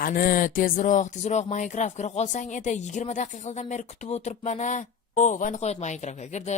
Qani, tezroq Minecraft kira qolsang edi, 20 daqiqadan beri kutib o'tiribman a. Va nihoyat Minecraftga kirdi.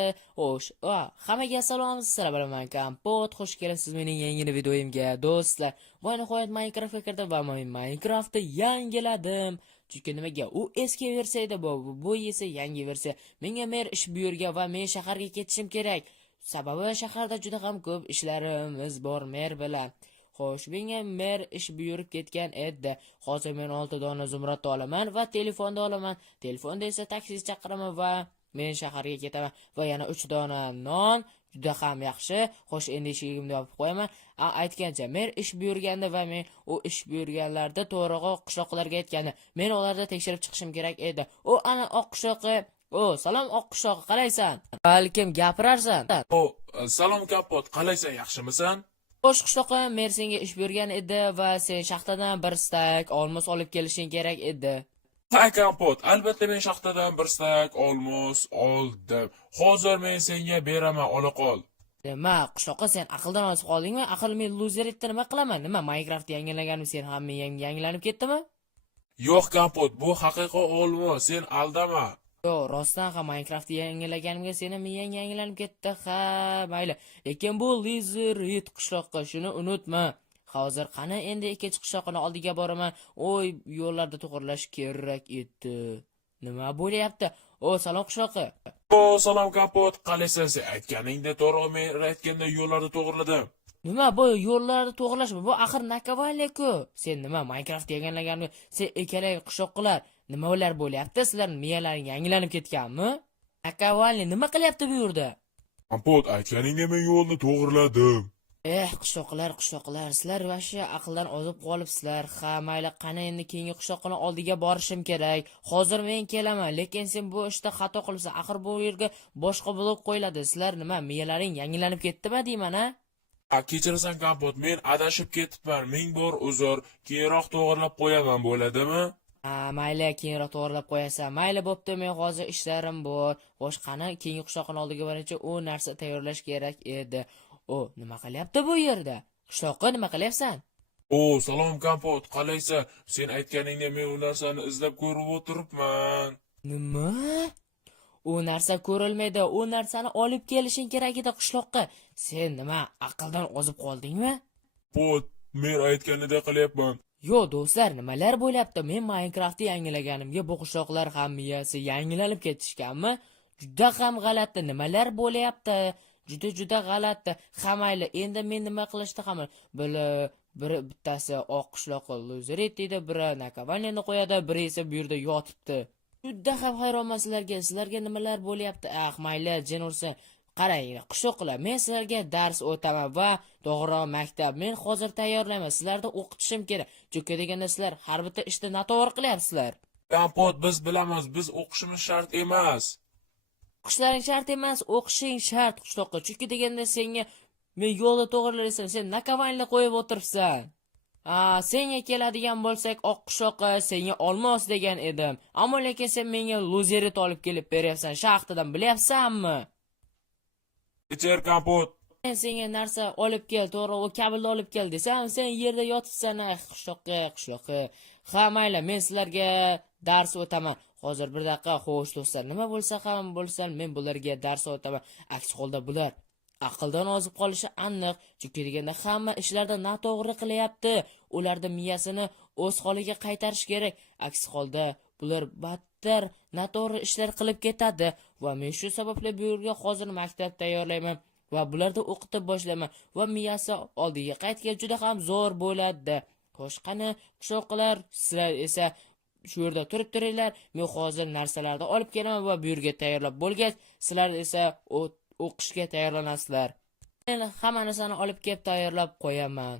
Hammaga assalom, sizlar bilan Kompot, xush kelibsiz mening yangi videoyimga, do'stlar. Nihoyat Minecraftga kirdim va men Minecraftni yangiladim. Chunki nimaga? U eski versiya edi, bu esa yangi versiya. Menga mer ish buyurgan va men shaharga ketishim kerak. Sababi shaharda juda ham ko'p ishlarimiz bor mer bilan. Xo'sh, menga mer ish buyurib ketgan edi. Hozir men 6 dona zumrad olaman va telefonda olaman. Telefonda esa taksi chaqiraman va men shaharga ketaman va yana 3 dona non. Juda ham yaxshi. Xo'sh, endi eshigimni yopib qo'yaman. Aytgancha mer ish buyurganda va men u ish buyurganlarda to'g'rirog'i qishloqlarga aytgandi. Men ularda tekshirib chiqishim kerak edi. Ana oq qishloqi. Salom oq qishloqi, qalaysan? Balkim gapirarsan. Salom Kapot, qalaysan, yaxshimisan? Xo'sh qishloqqa mer senga ish buyurgan edi va sen shaxtadan bir stak olmos olib kelishing kerak edi. Ha Kapot, albatta men shaxtadan bir stak olmos oldim. Hozir men senga beraman, ola qol. Nima, qishloqqa sen aqldan ozib qoldingmi? Aql men loser etdi, nima qilaman? Nima, Minecraft yangilaganim sen ham men yangilanib ketdimi? Yo'q Kapot, bu haqiqiy olmos, sen aldama. Rostdan ham Minecraftni yangilaganimga seni miyang yangilanib ketdi. Ha, mayli. Lekin bu loser et qishloqqa, shuni unutma. Hozir qani endi ikkinchi qishloqning oldiga boraman. Yo'llarda to'g'irlash kerak edi. Nima bo'lyapti? Salom qishloqi. Salom Kapot, qalaysan? Sen aytganingda to'g'ri, men aytganda yo'llarni to'g'irladim. Nima bu yo'llarni to'g'irlashmi? Bu axir nakavalik-ku. Sen nima Minecraft yangilaganmi? Sen ikkalay qishloqlar nima ular bo'lyapti? Sizlarning miyalaring yangilanib ketganmi? Nakavalik nima qilyapti bu yerda? Kapot, aytganingda men yo'lni to'g'irladim. Qishloqlar, sizlar vasha aqldan ozib qolibsizlar. Ha, mayli, qani endi keyingi qishloqning oldiga borishim kerak. Hozir men kelaman, lekin sen bu ishda xato qilibsan. Axir bu yerga boshqa blok qo'yiladi. Sizlar nima, miyalaring yangilanib ketdimi deyman a? Kechirasan Kapot, men adashib ketibman. Ming bor uzr, keyinroq to'g'irlab qo'yaman, bo'ladimi? Mayli, keyinroq to'g'irlab qo'yasan. Mayli, bo'pti, men hozir ishlarim bor. Xo'sh, qani keyingi qishloqning oldiga borincha u narsa tayyorlash kerak edi. Nima qilyapti bu yerda? Qishloqqa nima qilyapsan? Salom Kapot, qalaysan? Sen aytganingda men u narsani izlab ko'rib o'tiribman. Nima? U narsa ko'rilmaydi. U narsani olib kelishing kerak edi qishloqqa. Sen nima, aqldan ozib qoldingmi? Men aytganida qilyapman. Do'stlar, nimalar bo'lyapti? Men Minecraftni yangilaganimga bu qishloqlar ham miyasi yangilanib ketishganmi? Juda ham g'alati. Nimalar bo'lyapti? Juda g'alati. Mayli, endi men nima qilishni ham biri bittasi oq qishloqqa loser deydi, biri nakavaniyani qo'yadi, biri esa bu yerda yotibdi. Juda ham hayronman sizlarga nimalar bo'lyapti. Mayli, jin ursin. Qarang, qishloqlar, men sizlarga dars o'taman va to'g'riroq maktab. Men hozir tayyorlayman. Sizlarni o'qitishim kerak. Chunki deganda sizlar har bitta ishni noto'g'ri qilyapsizlar. Kapot, biz bilamiz, biz o'qishimiz shart emas. O'qishlaring shart emas, o'qishing shart qishloqqa. Chunki deganda senga men yo'lda to'g'rilaysan, sen nakovaniyni qo'yib o'tiribsan. Senga keladigan bo'lsak, oq qishloqqa senga olmos degan edim. Ammo lekin sen menga lozerit olib kelib beryapsan, shaxtadan, bilyapsanmi? Kechir Kapot. Men senga narsa olib kel, to'g'ri, u kabelni olib kel desam, sen yerda yotibsan, qishloqqa. Mayli, men sizlarga dars o'taman. Hozir bir daqiqa, xo'sh do'stlar, nima bo'lsa ham bo'lsin, men bularga dars o'taman. Aks holda bular aqldan ozib qolishi aniq. Chunki deganda hamma ishlarda noto'g'ri qilyapti. Ularda miyasini o'z holiga qaytarish kerak. Aks holda bular battar noto'g'ri ishlar qilib ketadi va men shu sababli bu yerga hozir maktab tayyorlayman va bularni o'qitib boshlayman va miyasi oldiga qaytgan juda ham zo'r bo'ladi. Xo'sh, qani qishloqlar, sizlar esa shu yerda turib turinglar. Men hozir narsalarni olib kelaman va bu yerga tayyorlab bo'lgach, sizlar esa o'qishga tayyorlanasizlar. Men hamma narsani olib kelib tayyorlab qo'yaman.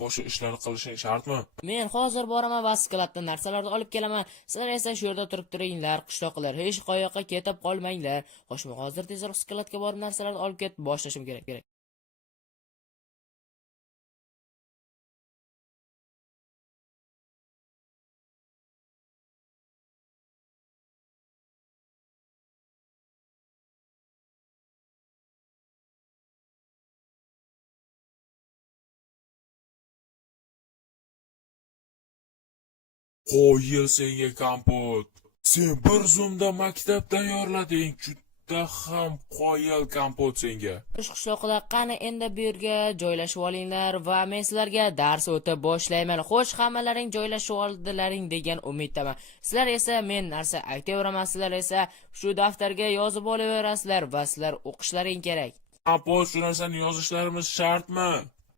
Boshqa ishlarni qilishing shartmi? Men hozir boraman va sklatdan narsalarni olib kelaman. Sizlar esa shu yerda turib turinglar, qishloqlar. Hech qayoqqa ketib qolmanglar. Xo'sh, men hozir tezroq sklatga borib narsalarni olib ketib boshlashim kerak. Qo'yil senga kompot. Sen bir zumda maktab tayyorlading. Juda ham qo'yil kompot senga. Qishloqlar qani endi bu yerga joylashib olinglar va men sizlarga dars o'tib boshlayman. Xo'sh, hammalaring joylashib oldilaring degan umiddaman. Sizlar esa men narsa aytaveraman, sizlar esa shu daftarga yozib olaverasizlar va sizlar o'qishlaring kerak. Kompot shu narsani yozishlarimiz shartmi?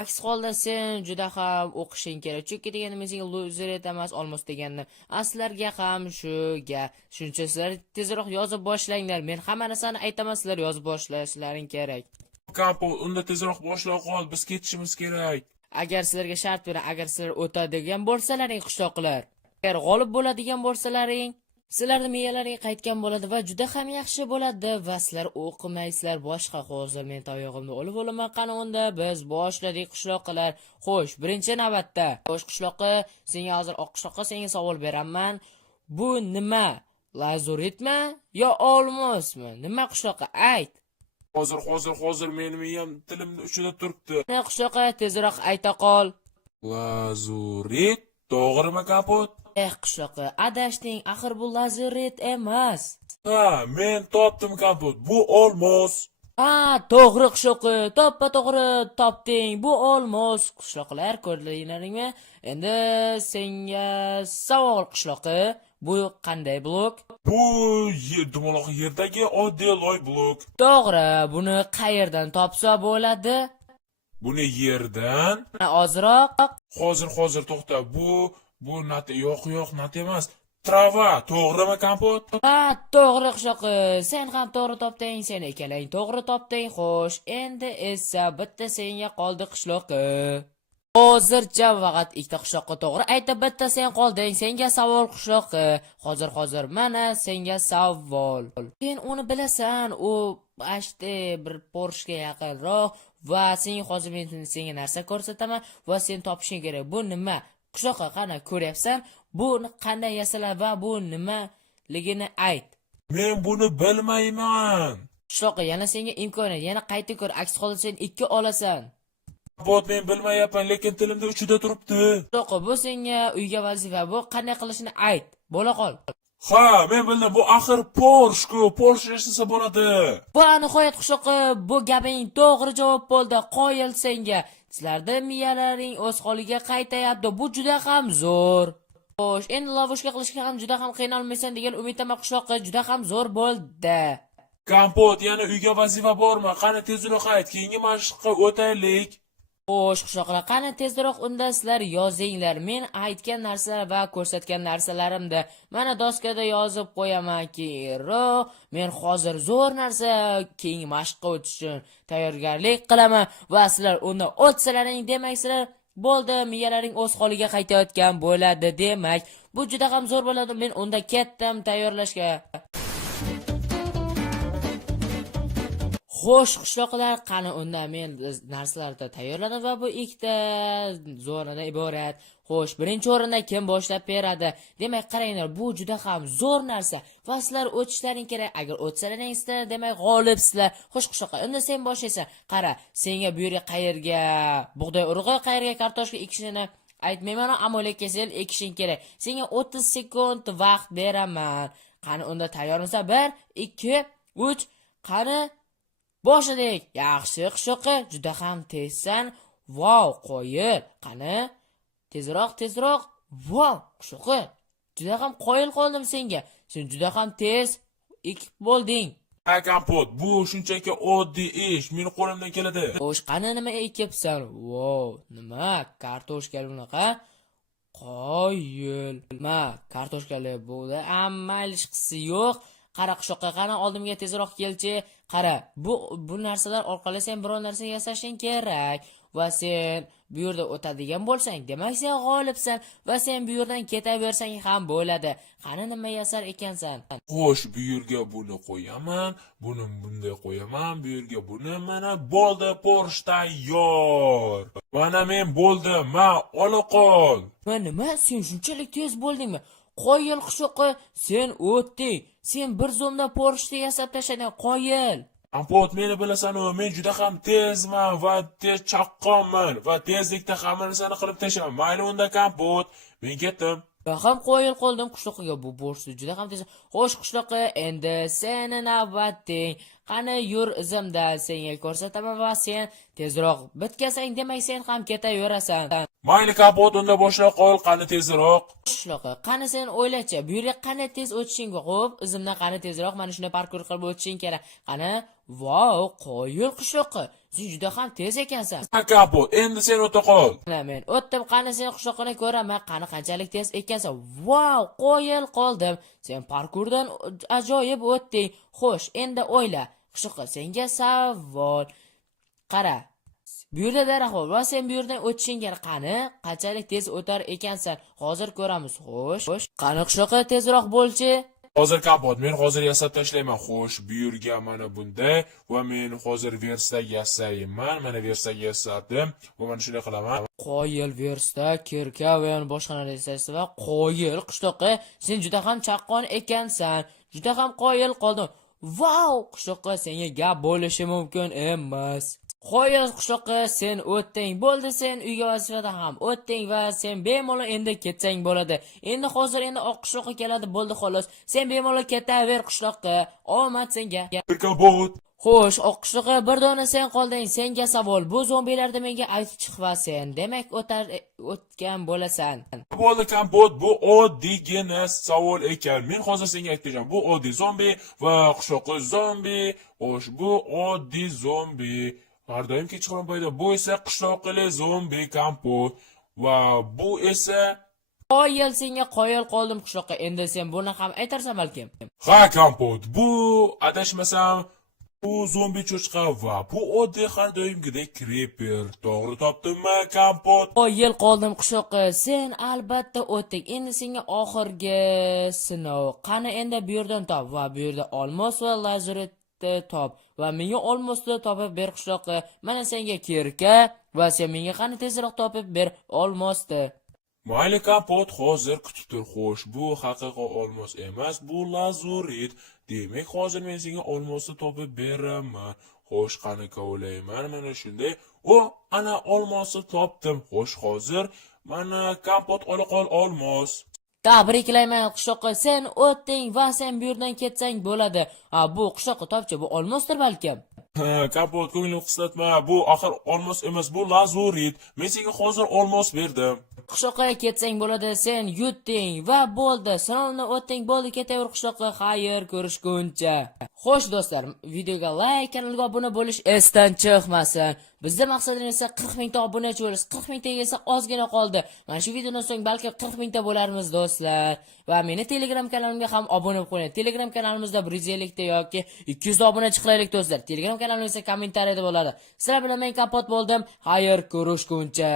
Aks holda sen juda ham o'qishing kerak. Chunki deganda men senga loser emas, olmos degandim. Aslarga ham shuga. Shuncha sizlar tezroq yozib boshlanglar. Men hamma narsani aytaman, sizlar yozib boshlashlaring kerak. Kompot, unda tezroq boshlay qol, biz ketishimiz kerak. Agar sizlarga shart beraman, agar sizlar o'tadigan bo'lsalaring qishloqlar, agar g'olib bo'ladigan bo'lsalaring, sizlarning miyalaring qaytgan bo'ladi va juda ham yaxshi bo'ladi va sizlar o'qimaysizlar. Boshqa hozir men tayog'imni olib olaman. Qani unda biz boshladik qishloqlar. Xo'sh, birinchi navbatda, xo'sh qishloqqa, senga hozir oq qishloqqa senga savol beraman. Bu nima? Lazuritmi yo olmosmi? Nima qishloqqa ayt. Hozir mening miyam tilimni uchida turibdi. Ne qishloqqa tezroq ayta qol. Lazurit, to'g'rimi kompot? Qishloqqa adashding, axir bu lazurit emas. Ha, men topdim kompot. Bu olmos. Ha, to'g'ri qishloqqa, to'g'ri topding. Bu olmos. Qishloqlar ko'rdinglaringmi? Endi senga savol qishloqqa. Bu qanday blok? Bu dumaloq yerdagi oddiy loy blok. To'g'ri, buni qayerdan topsa bo'ladi? Buni yerdan. Ozroq. Hozir to'xta. Bu nat yo'q, nat emas. Trava, to'g'rimi kompot? Ha, to'g'ri qishloqqa. Sen ham to'g'ri topding, sen ikkalang to'g'ri topding. Xo'sh, endi esa bitta senga qoldi qishloqqa. Hozircha faqat ikkita qishloqqa to'g'ri aytib, bitta sen qolding. Senga savol qishloqqa. Hozir mana senga savol. Sen uni bilasan, u ashti bir Porschega yaqinroq va sen hozir men senga narsa ko'rsataman va sen topishing kerak. Bu nima? Qishloqqa qana ko'ryapsan? Bu qanday yasaladi va bu nimaligini ayt. Men buni bilmayman. Qishloqqa yana senga imkoniyat, yana qayta ko'r. Aks holda sen 2 olasan. Kompot, men bilmayapman, lekin tilimda uchida turibdi. Qishloqqa bu senga uyga vazifa. Bu qanday qilishini ayt. Bo'la qol. Ha, men bildim. Bu axir Porsche-ku. Porsche yashasa bo'ladi. Va nihoyat qishloqqa bu gaping to'g'ri javob bo'ldi. Qoyil senga. Sizlarda miyalaring o'z holiga qaytayapti. Bu juda ham zo'r. Xo'sh, endi lavoshka qilishga ham juda ham qiynalmaysan degan umiddaman qishloqqa. Juda ham zo'r bo'ldi. Kompot, yana uyga vazifa bormi? Qani tezroq ayt, keyingi mashqqa o'taylik. Xo'sh, qishloqlar, qani tezroq unda sizlar yozinglar. Men aytgan narsalar va ko'rsatgan narsalarimni mana doskada yozib qo'yamanki, men hozir zo'r narsa keyingi mashqqa o'tish uchun tayyorgarlik qilaman va sizlar unda o'tsalaring, demak sizlar bo'ldi, miyalaring o'z holiga qaytayotgan bo'ladi demak. Bu juda ham zo'r bo'ladi. Men unda ketdim tayyorlashga. Xo'sh, qishloqlar, qani unda men narsalarni tayyorladim va bu ikkita zo'rdan iborat. Xo'sh, birinchi o'rinda kim boshlab beradi? Demak, qaranglar, bu juda ham zo'r narsa va sizlar o'tishlaring kerak. Agar o'tsalaringizda, demak g'olibsizlar. Xo'sh, qishloqlar, unda sen boshlaysan. Qara, senga bu yerga qayerga bug'doy urug'i, qayerga kartoshka ekishini aytmayman, ammo lekin sen ekishing kerak. Senga 30 sekund vaqt beraman. Qani unda tayyormisan? 1, 2, 3. Qani boshladik. Yaxshi qishloqqa, juda ham tezsan. Vau, qoyil. Qani tezroq. Vau, qishloqqa, juda ham qoyil qoldim senga. Sen juda ham tez ekib bo'lding. Ha, kompot, bu shunchaki oddiy ish, meni qo'limdan keladi. Xo'sh, qani nima ekibsan? Vau, nima? Kartoshkali bunaqa? Qoyil. Nima? Kartoshkali bo'ldi. Ammal ishqisi yo'q. Qara qishloqqa, qani oldimga tezroq kelchi. Qara, bu narsalar orqali sen biror narsa yasashing kerak va sen bu yerda o'tadigan bo'lsang, demak sen g'olibsan va sen bu yerdan ketaversang ham bo'ladi. Qani nima yasar ekansan? Xo'sh, bu yerga buni qo'yaman, buni bunday qo'yaman, bu yerga buni, mana bo'ldi, Porsche tayyor. Mana men bo'ldim, ma ola qol. Nima? Sen shunchalik tez bo'ldingmi? Qoyil qishloqqa, sen o'tding. Sen bir zumda Porsche yasab tashlading, qoyil. Kompot, meni bilasan-ku, men juda ham tezman va tez chaqqonman va tezlikda hamma narsani qilib tashaman. Mayli unda kompot, men ketdim. Ham qo'yil qoldim qishloqqa. Bu borsi juda ham tez. Xo'sh qishloqqa, endi seni navbating. Qani yur izimda senga ko'rsataman va sen tezroq bitkasang, demak sen ham ketaverasan. Mayli kapot, unda boshlab qol, qani tezroq. Qishloqqa, qani sen o'ylachi, bu yerga qani tez o'tishing xo'p, izimdan qani tezroq mana shunday parkur qilib o'tishing kerak. Qani, vau, qo'yil qishloqqa. Sen juda ham tez ekansan. Ha kapot, endi sen o'ta qol. Mana men o'tdim, qani sen qishloqni ko'raman, qani qanchalik tez ekansan. Vau, qo'yil qoldim. Sen parkurdan ajoyib o'tding. Xo'sh, endi o'yla. Qishloqqa, senga savol. Qara. Bu yerda daraxol va sen bu yerdan o'tishing kerak. Qani, qanchalik tez o'tar ekansan? Hozir ko'ramiz. Xo'sh. Qani qishloqqa tezroq bo'lchi. Hozir kapot, men hozir yasab tashlayman. Xo'sh, bu yerga mana bunday va men hozir versta yasayman. Mana versta yasadim va mana shunday qilaman. Qoyil versta, kirka va yana boshqa narsa yasaysiz va qoyil qishloqqa, sen juda ham chaqqon ekansan. Juda ham qoyil qoldim. Vau, qishloqqa senga gap bo'lishi mumkin emas. Qoyil qishloqqa, sen o'tding. Bo'ldi, sen uyga vazifada ham o'tding va sen bemalol endi ketsang bo'ladi. Endi hozir oq qishloqqa keladi, bo'ldi xolos. Sen bemalol ketaver qishloqqa. Omad senga. Kapot. Xo'sh, oq qishloqqa bir dona sen qolding. Senga savol. Bu zombilarni menga aytib chiqvasen. Demak, o'tgan bo'lasan. Bo'ldi kapot, bu oddiygina savol ekan. Men hozir senga aytacağım. Bu oddiy zombi va qishloqqa zombi. Xo'sh, bu oddiy zombi. Har doim kechqurun paydo. Bu esa qishloqli zombi kapot. Va bu esa Qoyil senga qoyil qoldim qishloqqa. Endi sen buni ham aytarsan balkim. ha kapot. Bu adashmasam bu zombi cho'chqa va bu oddiy har doimgidek creeper. To'g'ri topdimmi kapot? Qoyil qoldim qishloqqa. Sen albatta o'tding. Endi senga oxirgi sinov. Qani endi bu yerdan top va bu yerda olmos va lazeritni top. Va menga olmosni topib ber qishloqqa. Mana senga kirka va sen menga qani tezroq topib ber olmosni. Mayli kapot, hozir kutib tur. Xo'sh, bu haqiqiy olmos emas, bu lazurit. Demak, hozir men senga olmosni topib beraman. Xo'sh, qani kovlayman, mana shunday. O, ana olmosni topdim. Xo'sh, hozir mana kapot ola qol olmos. Tabriklayman qishloqqa, sen o'tding va sen bu yerdan ketsang bo'ladi. Bu qishloqqa topchi, bu olmosdir balkim. Kapot, ko'nglim qislatma. Bu axir olmos emas, bu lazurit. Men senga hozir olmos berdim. Qishloqqa ketsang bo'ladi, sen yutding va bo'ldi. Sinovni o'tding, bo'ldi, ketaver qishloqqa. Xayr, ko'rishguncha. Xo'sh do'stlar, videoga like, kanalga obuna bo'lish esdan chiqmasin. Bizda maqsadimiz esa 40 mingta obunachi bo'lish. 40 mingta esa ozgina qoldi. Mana shu videodan so'ng balki 40 mingta bo'larmiz do'stlar. Va meni Telegram kanalimga ham obuna bo'ling. Telegram kanalimizda 150 ta yoki 200 ta obunachi qilaylik do'stlar. Telegram kanalimizda kommentariyada bo'ladi. Sizlar bilan men kapot bo'ldim. Xayr, ko'rishguncha.